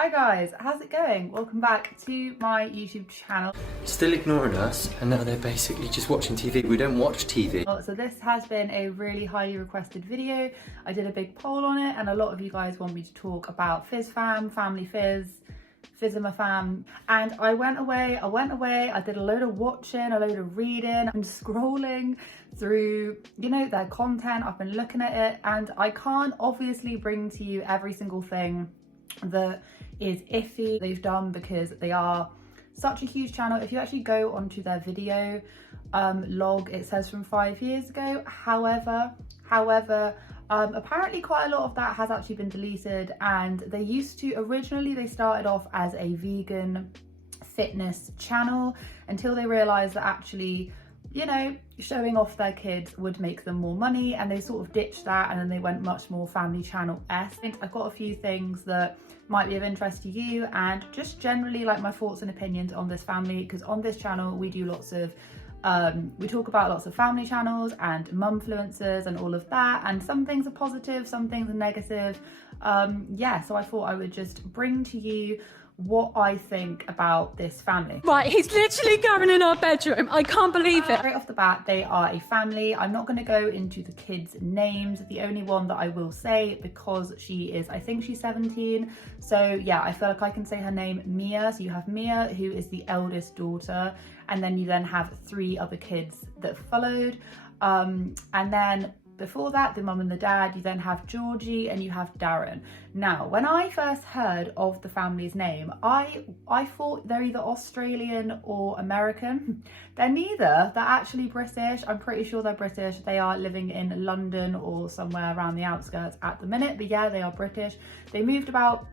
Hi guys, how's it going? Welcome back to my YouTube channel. Still ignoring us, and now they're basically just watching TV. We don't watch TV. So this has been a really highly requested video. I did a big poll on it and a lot of you guys want me to talk about Fizz fam, family Fizz, Fizzima fam, and I went away, I did a load of watching, a load of reading and scrolling through, their content. I've been looking at it and I can't obviously bring to you every single thing that is iffy they've done because they are such a huge channel. If you actually go onto their video log, it says from 5 years ago. However, apparently quite a lot of that has actually been deleted, and originally they started off as a vegan fitness channel until they realized that actually, showing off their kids would make them more money, and they sort of ditched that and then they went much more family channel-esque. I've got a few things that might be of interest to you and just generally like my thoughts and opinions on this family, because on this channel we do lots of we talk about lots of family channels and mumfluencers and all of that, and some things are positive, some things are negative. So I thought I would just bring to you what I think about this family. Right, he's literally going in our bedroom. I can't believe it. Straight off the bat, they are a family. I'm not going to go into the kids' names. The only one that I will say, because I think she's 17. So yeah, I feel like I can say her name, Mia. So you have Mia, who is the eldest daughter, and then you then have 3 other kids that followed. And then before that, the mum and the dad, you then have Georgie and you have Darren. Now, when I first heard of the family's name, I thought they're either Australian or American. They're neither, they're actually British. I'm pretty sure they're British. They are living in London or somewhere around the outskirts at the minute, but yeah, they are British. They moved about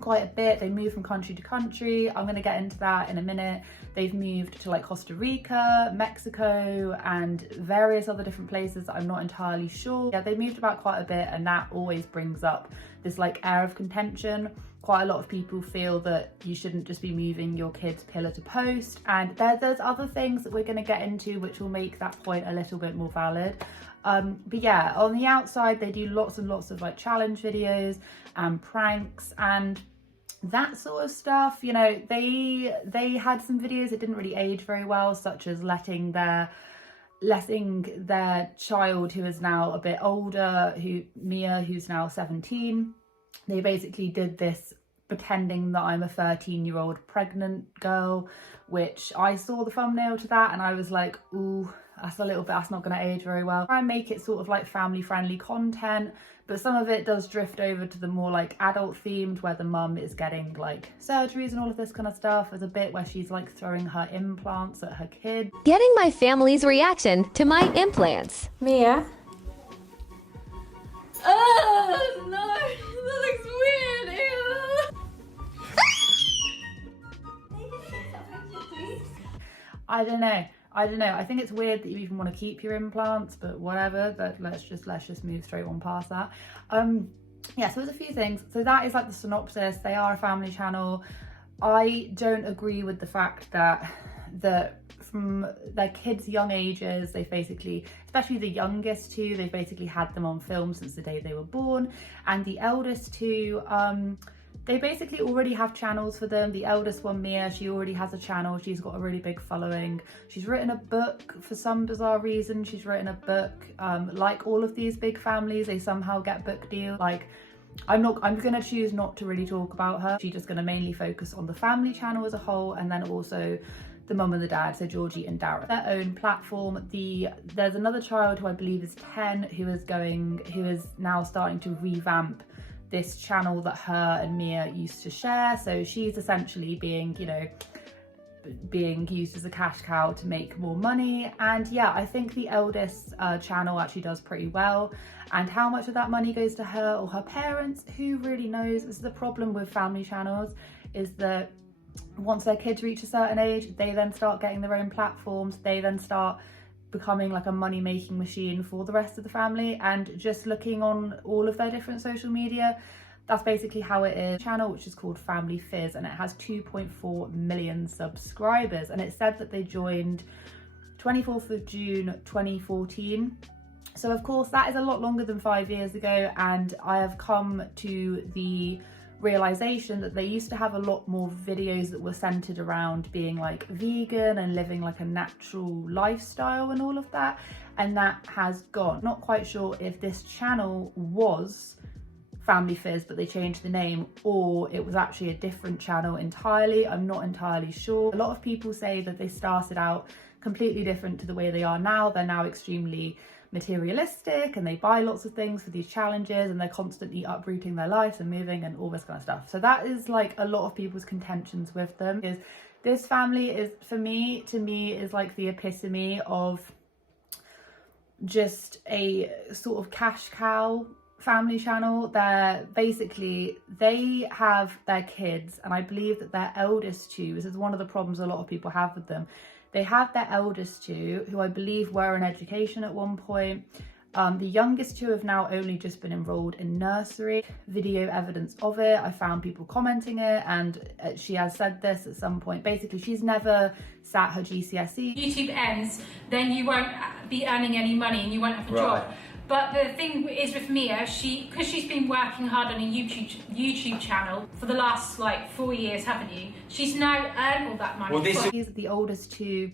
quite a bit. They moved from country to country. I'm going to get into that in a minute. They've moved to like Costa Rica, Mexico, and various other different places that I'm not entirely sure. Yeah, they moved about quite a bit, and that always brings up this like air of contention. Quite a lot of people feel that you shouldn't just be moving your kids pillar to post, and there's other things that we're going to get into which will make that point a little bit more valid. But yeah, on the outside they do lots and lots of like challenge videos and pranks and that sort of stuff. They had some videos that didn't really age very well, such as letting their child, who is now a bit older, Mia, who's now 17, they basically did this pretending that I'm a 13-year-old pregnant girl, which I saw the thumbnail to that and I was like, ooh, that's not going to age very well. Try and make it sort of like family friendly content, but some of it does drift over to the more like adult themed, where the mum is getting like surgeries and all of this kind of stuff. There's a bit where she's like throwing her implants at her kid. Getting my family's reaction to my implants. Mia? Oh no, that looks weird, ew. I don't know. I think it's weird that you even want to keep your implants, but whatever. But let's just move straight on past that. Yeah, so there's a few things. So that is like the synopsis. They are a family channel. I don't agree with the fact that from their kids' young ages, they've basically, especially the youngest two, they've basically had them on film since the day they were born, and the eldest two, they basically already have channels for them. The eldest one, Mia, she already has a channel. She's got a really big following. She's written a book for some bizarre reason. She's written a book. Like all of these big families, they somehow get book deals. Like, I'm gonna choose not to really talk about her. She's just gonna mainly focus on the family channel as a whole, and then also the mum and the dad, so Georgie and Darren. Their own platform. There's another child who I believe is 10 who is now starting to revamp this channel that her and Mia used to share. So she's essentially being used as a cash cow to make more money. And yeah, I think the eldest channel actually does pretty well. And how much of that money goes to her or her parents, who really knows? This is the problem with family channels, is that once their kids reach a certain age, they then start getting their own platforms. They then start becoming like a money-making machine for the rest of the family. And just looking on all of their different social media, that's basically how it is. Channel, which is called Family Fizz, and it has 2.4 million subscribers, and it said that they joined 24th of June 2014. So of course that is a lot longer than 5 years ago, and I have come to the realization that they used to have a lot more videos that were centered around being like vegan and living like a natural lifestyle and all of that, and that has gone. Not quite sure if this channel was Family Fizz but they changed the name, or it was actually a different channel entirely. I'm not entirely sure. A lot of people say that they started out completely different to the way they are now. They're now extremely materialistic and they buy lots of things for these challenges, and they're constantly uprooting their lives and moving and all this kind of stuff. So that is like a lot of people's contentions with them. Is this family is, to me is like the epitome of just a sort of cash cow family channel. They're basically, they have their kids, and I believe that their eldest two, this is one of the problems a lot of people have with them, they have their eldest two, who I believe were in education at one point. The youngest two have now only just been enrolled in nursery. Video evidence of it, I found people commenting it, and she has said this at some point. Basically, she's never sat her GCSE. YouTube ends, then you won't be earning any money and you won't have a job. But the thing is with Mia, because she's been working hard on a YouTube channel for the last like 4 years, haven't you? She's now earned all that money. Well, the oldest two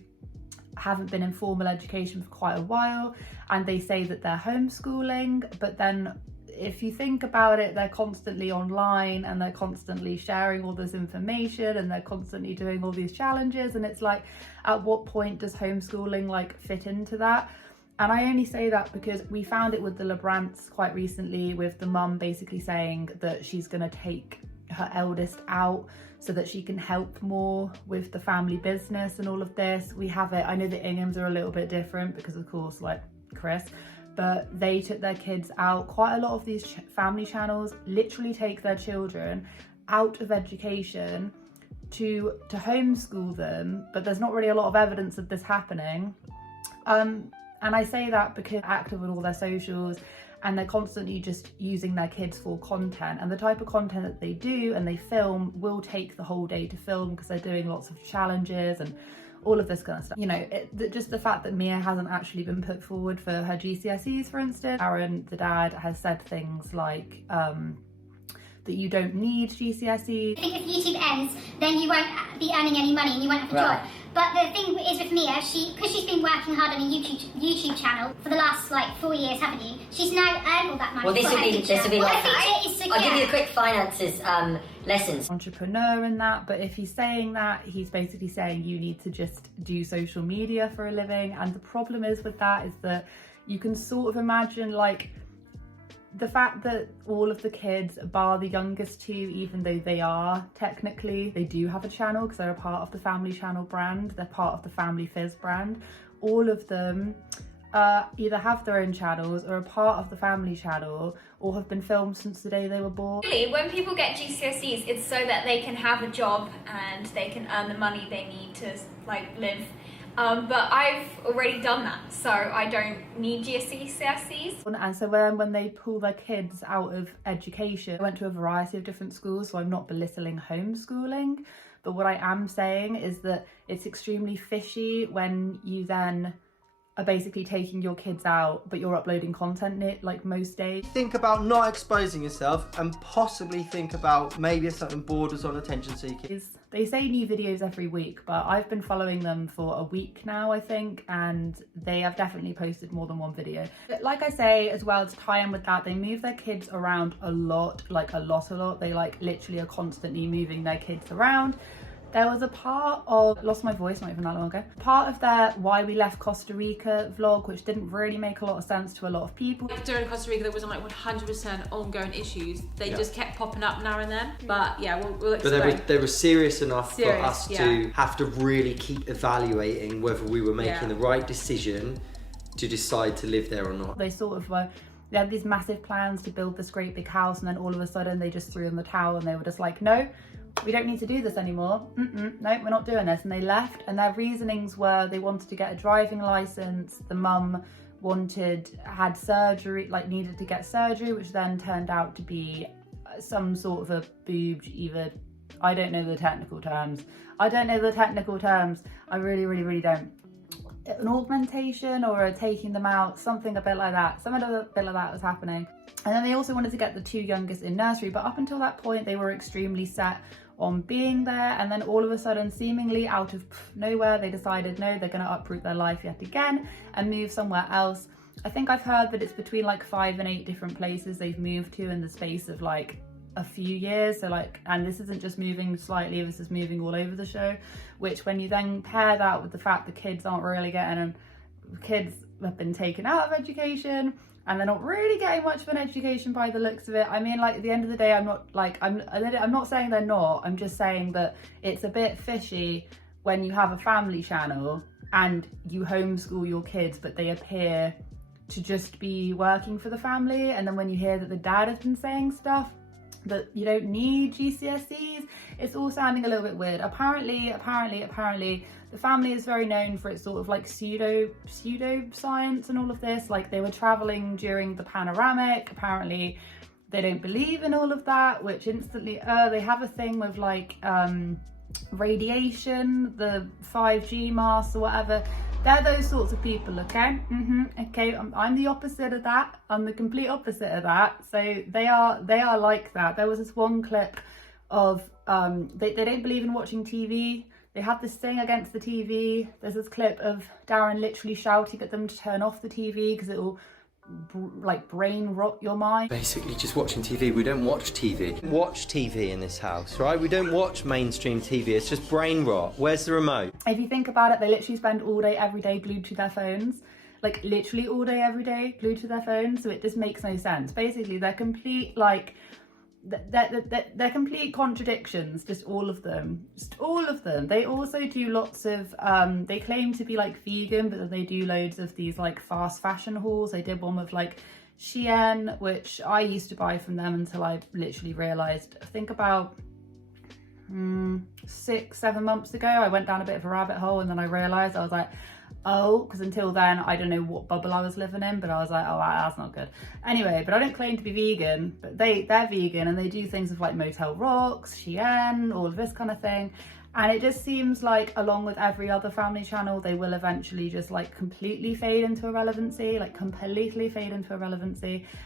haven't been in formal education for quite a while, and they say that they're homeschooling, but then if you think about it, they're constantly online and they're constantly sharing all this information and they're constantly doing all these challenges, and it's like, at what point does homeschooling like fit into that? And I only say that because we found it with the Lebrants quite recently, with the mum basically saying that she's going to take her eldest out so that she can help more with the family business and all of this. We have it, I know the Inghams are a little bit different because of course like Chris, but they took their kids out. Quite a lot of these family channels literally take their children out of education to homeschool them, but there's not really a lot of evidence of this happening. And I say that because they're active on all their socials and they're constantly just using their kids for content, and the type of content that they do and they film will take the whole day to film because they're doing lots of challenges and all of this kind of stuff. You know, just the fact that Mia hasn't actually been put forward for her GCSEs, for instance. Aaron, the dad, has said things like that you don't need GCSEs. I think if YouTube ends, then you won't be earning any money and you won't have a job. But the thing is with Mia, because she's been working hard on a YouTube channel for the last like 4 years, haven't you? She's now earned all that money. Well, this will be like, I'll give you a quick finances lessons. Entrepreneur in that, but if he's saying that, he's basically saying you need to just do social media for a living. And the problem is with that is that you can sort of imagine like the fact that all of the kids, bar the youngest two, even though they are technically, they do have a channel because they're a part of the Family Channel brand, they're part of the Family Fizz brand, all of them either have their own channels or are part of the Family Channel or have been filmed since the day they were born. Really, when people get GCSEs, it's so that they can have a job and they can earn the money they need to like live. But I've already done that, so I don't need GCSEs. And so when they pull their kids out of education, I went to a variety of different schools, so I'm not belittling homeschooling, but what I am saying is that it's extremely fishy when you then are basically taking your kids out, but you're uploading content like most days. Think about not exposing yourself and possibly think about maybe certain borders on attention seeking. They say new videos every week, but I've been following them for a week now, I think, and they have definitely posted more than one video. But like I say as well, to tie in with that, they move their kids around a lot, like a lot. They like literally are constantly moving their kids around. There was a part of, lost my voice not even that long ago, part of their Why We Left Costa Rica vlog, which didn't really make a lot of sense to a lot of people. During Costa Rica, there wasn't like 100% ongoing issues. They just kept popping up now and then. But yeah, we'll explain. But they were serious enough for us to have to really keep evaluating whether we were making the right decision to decide to live there or not. They sort of were, they had these massive plans to build this great big house, and then all of a sudden they just threw in the towel and they were just like, no, we don't need to do this anymore. No, we're not doing this. And they left, and their reasonings were they wanted to get a driving license. The mum had surgery, like needed to get surgery, which then turned out to be some sort of a boobed, either, I don't know the technical terms. I really don't. an augmentation or a taking them out, something a bit like that. Something a bit like that was happening. And then they also wanted to get the 2 youngest in nursery, but up until that point they were extremely set on being there, and then all of a sudden, seemingly out of nowhere, they decided no, they're going to uproot their life yet again and move somewhere else. I think I've heard that it's between like 5 and 8 different places they've moved to in the space of like a few years. So like, and this isn't just moving slightly, this is moving all over the show, which when you then pair that with the fact the kids aren't really getting, and kids have been taken out of education and they're not really getting much of an education by the looks of it. I mean, like, at the end of the day, I'm not saying they're not, I'm just saying that it's a bit fishy when you have a family channel and you homeschool your kids, but they appear to just be working for the family. And then when you hear that the dad has been saying stuff that you don't need GCSEs, it's all sounding a little bit weird. Apparently, the family is very known for its sort of like pseudo science and all of this. Like, they were traveling during the panoramic. Apparently, they don't believe in all of that, which instantly, they have a thing with like radiation, the 5G masks or whatever. They're those sorts of people, okay? Okay, I'm the opposite of that. I'm the complete opposite of that. So they are like that. There was this one clip of, they don't believe in watching TV. They have this thing against the TV. There's this clip of Darren literally shouting at them to turn off the TV because it will like brain rot your mind. Basically just watching TV. We don't watch TV. Watch TV in this house, right? We don't watch mainstream TV. It's just brain rot. Where's the remote? If you think about it, they literally spend all day, every day glued to their phones. Like, literally all day, every day glued to their phones. So it just makes no sense. Basically, they're complete, like, they're complete contradictions, just all of them. They also do lots of, they claim to be like vegan, but then they do loads of these like fast fashion hauls. They did one with like Shein, which I used to buy from them until I literally realised, I think about 6-7 months ago, I went down a bit of a rabbit hole, and then I realised, I was like, oh, because until then I don't know what bubble I was living in, but I was like, oh, that's not good. Anyway, but I don't claim to be vegan, but they're vegan, and they do things with like Motel Rocks, Shein, all of this kind of thing. And it just seems like, along with every other family channel, they will eventually just like completely fade into irrelevancy,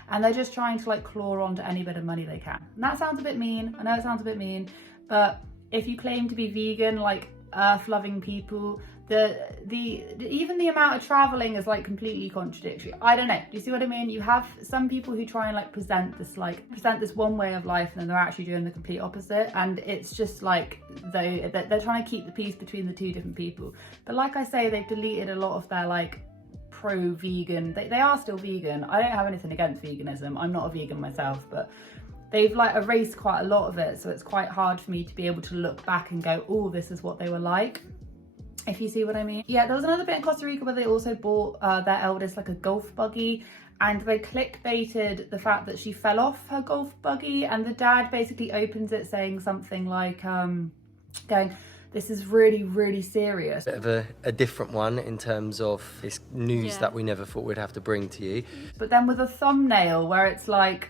and they're just trying to like claw onto any bit of money they can. And that sounds a bit mean, I know it sounds a bit mean, but if you claim to be vegan, like earth-loving people, even the amount of traveling is like completely contradictory. I don't know, do you see what I mean? You have some people who try and like present this one way of life, and then they're actually doing the complete opposite, and it's just like they're trying to keep the peace between the two different people. But like I say, they've deleted a lot of their like pro-vegan, they are still vegan. I don't have anything against veganism, I'm not a vegan myself, but they've like erased quite a lot of it, so it's quite hard for me to be able to look back and go, oh, this is what they were like, if you see what I mean. Yeah, there was another bit in Costa Rica where they also bought their eldest like a golf buggy, and they clickbaited the fact that she fell off her golf buggy, and the dad basically opens it saying something like, going, this is really, really serious. Bit of a different one in terms of this news that we never thought we'd have to bring to you. But then with a thumbnail where it's like,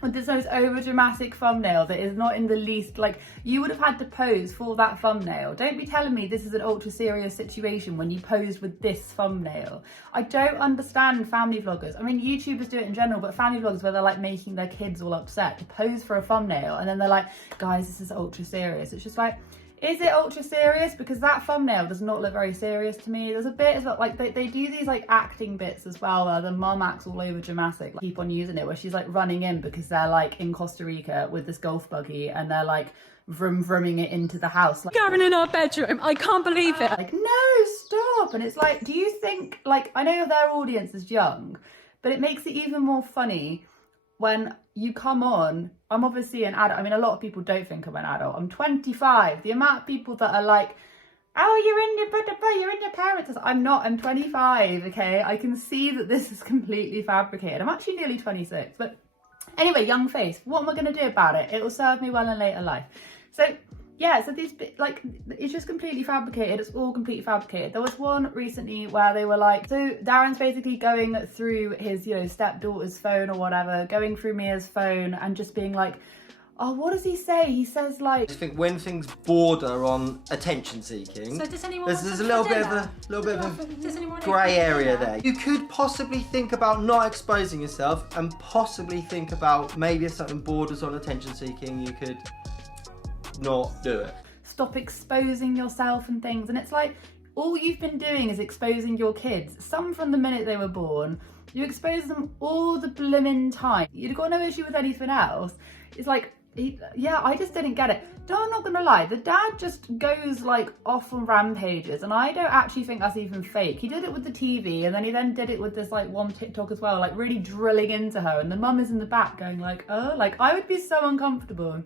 with this most over dramatic thumbnail that is not in the least, like, you would have had to pose for that thumbnail. Don't be telling me this is an ultra serious situation when you posed with this thumbnail. I don't understand family vloggers. I mean, YouTubers do it in general, but family vloggers where they're like making their kids all upset to pose for a thumbnail, and then they're like, guys, this is ultra serious. It's just like, is it ultra serious? Because that thumbnail does not look very serious to me. There's a bit as well, like they do these like acting bits as well where the mum acts all over dramatic, like, keep on using it, where she's like running in because they're like in Costa Rica with this golf buggy, and they're like vrooming it into the house. Like, Gavin in our bedroom, I can't believe it. Like, no, stop. And it's like, do you think, like, I know their audience is young, but it makes it even more funny when you come on. I'm obviously an adult. I mean, a lot of people don't think I'm an adult. I'm 25. The amount of people that are like, oh, you're in your parents'. I'm not, I'm 25, okay? I can see that this is completely fabricated. I'm actually nearly 26, but anyway, young face. What am I going to do about it? It will serve me well in later life. So yeah, so these, like, it's just completely fabricated. It's all completely fabricated. There was one recently where they were like, so Darren's basically going through his, you know, stepdaughter's phone or whatever, going through Mia's phone and just being like, Oh, what does he say? He says like, I think when things border on attention seeking, So does anyone there's want a some little for bit of dinner? a Does anyone want grey anything for area dinner? there. You could possibly think about not exposing yourself, and possibly think about maybe if something borders on attention seeking, you could not do it. stop exposing yourself and things. And it's like, all you've been doing is exposing your kids. Some from the minute they were born. You expose them all the blimmin' time. You've got no issue with anything else. It's like, yeah, I just didn't get it. No, I'm not gonna lie, the dad just goes like off on rampages, and I don't actually think that's even fake. He did it with the TV, and then he did it with this like one TikTok as well, like really drilling into her, and the mum is in the back going like, oh, like I would be so uncomfortable.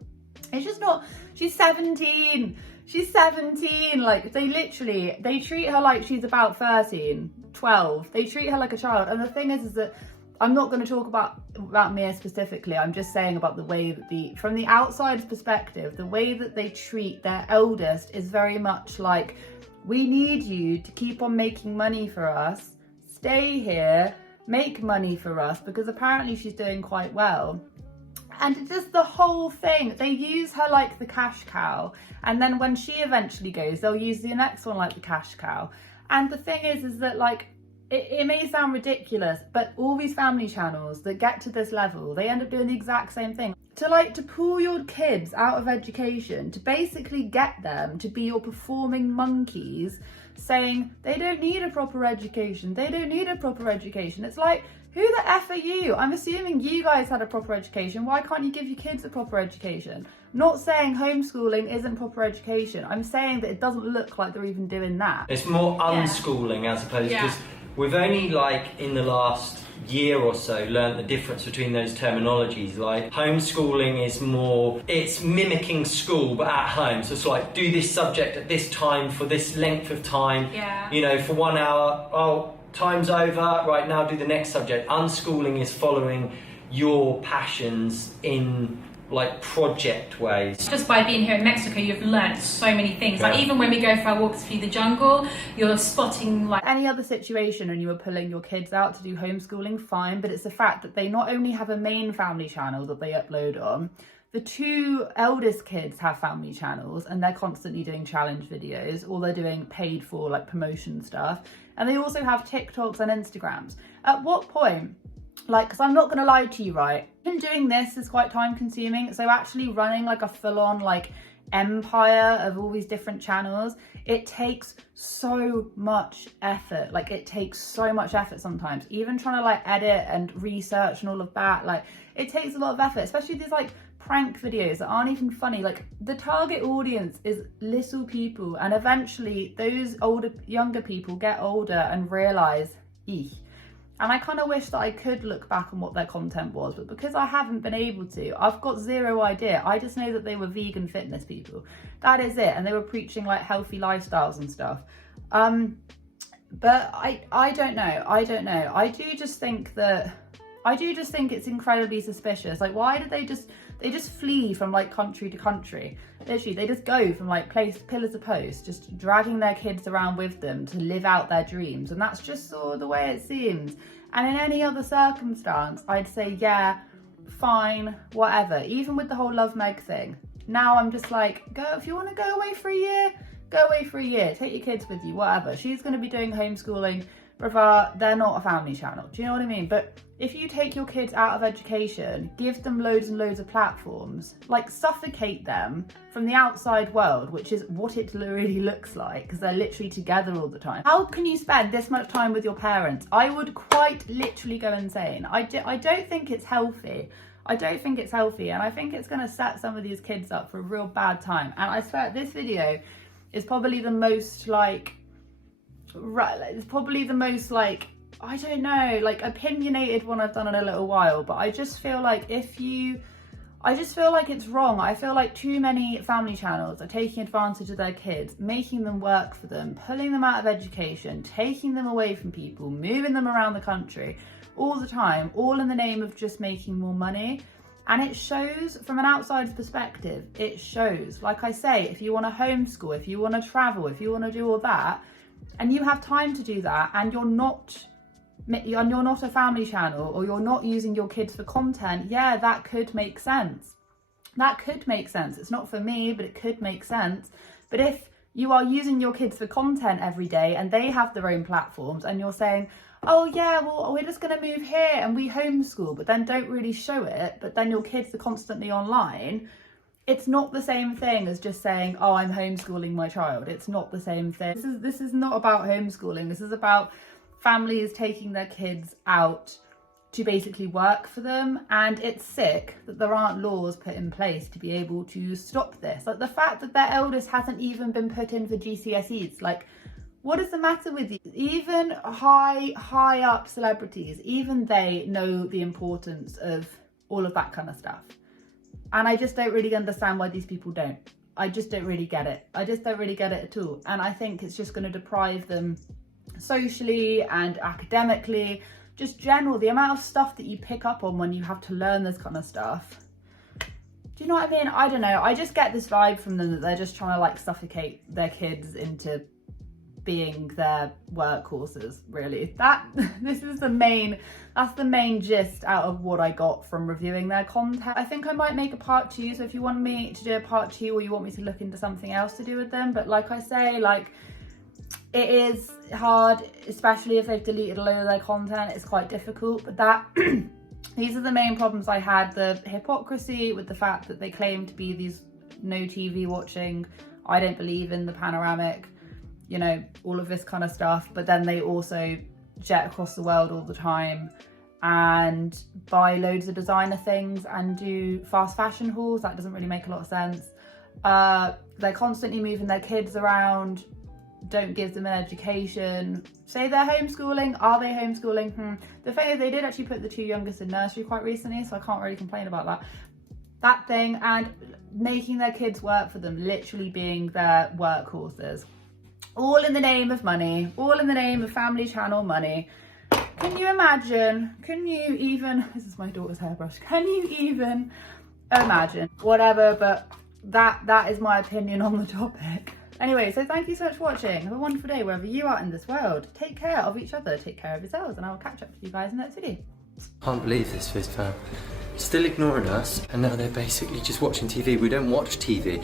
It's just not, she's 17. She's 17, like they treat her like she's about 13, 12. They treat her like a child. And the thing is that I'm not going to talk about Mia specifically. I'm just saying about the way that from the outside perspective, the way that they treat their eldest is very much like, we need you to keep on making money for us, stay here, make money for us, because apparently she's doing quite well. And just the whole thing, they use her like the cash cow, and then when she eventually goes, they'll use the next one like the cash cow. And the thing is that like, it may sound ridiculous, but all these family channels that get to this level, they end up doing the exact same thing. To pull your kids out of education, to basically get them to be your performing monkeys, saying they don't need a proper education, they don't need a proper education. It's like, who the F are you? I'm assuming you guys had a proper education. Why can't you give your kids a proper education? Not saying homeschooling isn't proper education. I'm saying that it doesn't look like they're even doing that. It's more unschooling as opposed to, because we've only like in the last year or so learned the difference between those terminologies. Like homeschooling is more, it's mimicking school but at home. So it's like, do this subject at this time for this length of time, you know, for 1 hour, oh, time's over, right, now do the next subject. Unschooling is following your passions in like project ways. Just by being here in Mexico, you've learnt so many things. Like even when we go for our walks through the jungle, you're spotting like any other situation and you were pulling your kids out to do homeschooling, fine, but it's the fact that they not only have a main family channel that they upload on, the two eldest kids have family channels and they're constantly doing challenge videos, or they're doing paid for like promotion stuff, and they also have TikToks and Instagrams. At what point, like, because I'm not going to lie to you, right, even doing this is quite time consuming, so actually running like a full-on like empire of all these different channels, it takes so much effort. Like it takes so much effort sometimes, even trying to like edit and research and all of that, like it takes a lot of effort, especially these like prank videos that aren't even funny. Like the target audience is little people, and eventually those younger people get older and realize, eek. And I kind of wish that I could look back on what their content was, but because I haven't been able to, I've got zero idea. I just know that they were vegan fitness people. That is it. And they were preaching like healthy lifestyles and stuff. But I don't know. I do just think it's incredibly suspicious. Like, why did they just flee from like country to country? Literally, they just go from like pillar to post, just dragging their kids around with them to live out their dreams. And that's just sort of the way it seems. And in any other circumstance, I'd say, yeah, fine, whatever. Even with the whole Love Meg thing. Now I'm just like, go, if you want to go away for a year, go away for a year. Take your kids with you, whatever. She's going to be doing homeschooling. Brother, they're not a family channel. Do you know what I mean? But if you take your kids out of education, give them loads and loads of platforms, like suffocate them from the outside world, which is what it really looks like, because they're literally together all the time. How can you spend this much time with your parents? I would quite literally go insane. I don't think it's healthy. I don't think it's healthy, and I think it's going to set some of these kids up for a real bad time. And I swear this video is probably the most like, it's probably the most like, I don't know, like opinionated one I've done in a little while. But I just feel like I just feel like it's wrong. I feel like too many family channels are taking advantage of their kids, making them work for them, pulling them out of education, taking them away from people, moving them around the country all the time, all in the name of just making more money. And it shows from an outsider's perspective. It shows, like I say, if you want to homeschool, if you want to travel, if you want to do all that, and you have time to do that, and you're not a family channel, or you're not using your kids for content, yeah, that could make sense. That could make sense. It's not for me, but it could make sense. But if you are using your kids for content every day and they have their own platforms and you're saying, oh yeah, well, we're just going to move here and we homeschool, but then don't really show it, but then your kids are constantly online, it's not the same thing as just saying, oh, I'm homeschooling my child. It's not the same thing. This is not about homeschooling. This is about families taking their kids out to basically work for them, and it's sick that there aren't laws put in place to be able to stop this. Like the fact that their eldest hasn't even been put in for GCSEs, like, what is the matter with you? Even high up celebrities, even they know the importance of all of that kind of stuff. And I just don't really understand why these people don't. I just don't really get it. I just don't really get it at all. And I think it's just going to deprive them socially and academically, just general, the amount of stuff that you pick up on when you have to learn this kind of stuff. Do you know what I mean? I don't know. I just get this vibe from them that they're just trying to like suffocate their kids into being their workhorses, really. That's the main gist out of what I got from reviewing their content. I think I might make a part 2, so if you want me to do a part 2 or you want me to look into something else to do with them, but like I say, like, it is hard, especially if they've deleted a load of their content. It's quite difficult, but these are the main problems I had. The hypocrisy with the fact that they claim to be these no TV watching, I don't believe in the panoramic, you know, all of this kind of stuff. But then they also jet across the world all the time and buy loads of designer things and do fast fashion hauls. That doesn't really make a lot of sense. They're constantly moving their kids around, don't give them an education, say they're homeschooling. Are they homeschooling? The thing is, they did actually put the 2 youngest in nursery quite recently, so I can't really complain about that thing. And making their kids work for them, literally being their workhorses, all in the name of money, all in the name of family channel money. Can you imagine? Can you even, this is my daughter's hairbrush, can you even imagine? Whatever, but that is my opinion on the topic. Anyway, so thank you so much for watching. Have a wonderful day wherever you are in this world. Take care of each other, take care of yourselves, and I will catch up with you guys in the next video. Can't believe this, FIZZ fam. Still ignoring us, and now they're basically just watching TV. We don't watch TV.